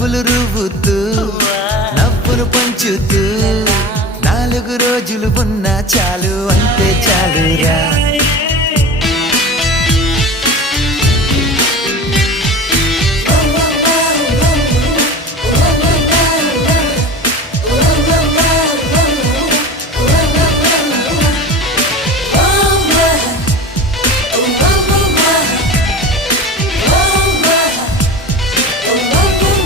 నవ్వులు రువ్వుతూ నవ్వును పంచుతూ 4 రోజులు ఉన్నా చాలు అంటే చాలురా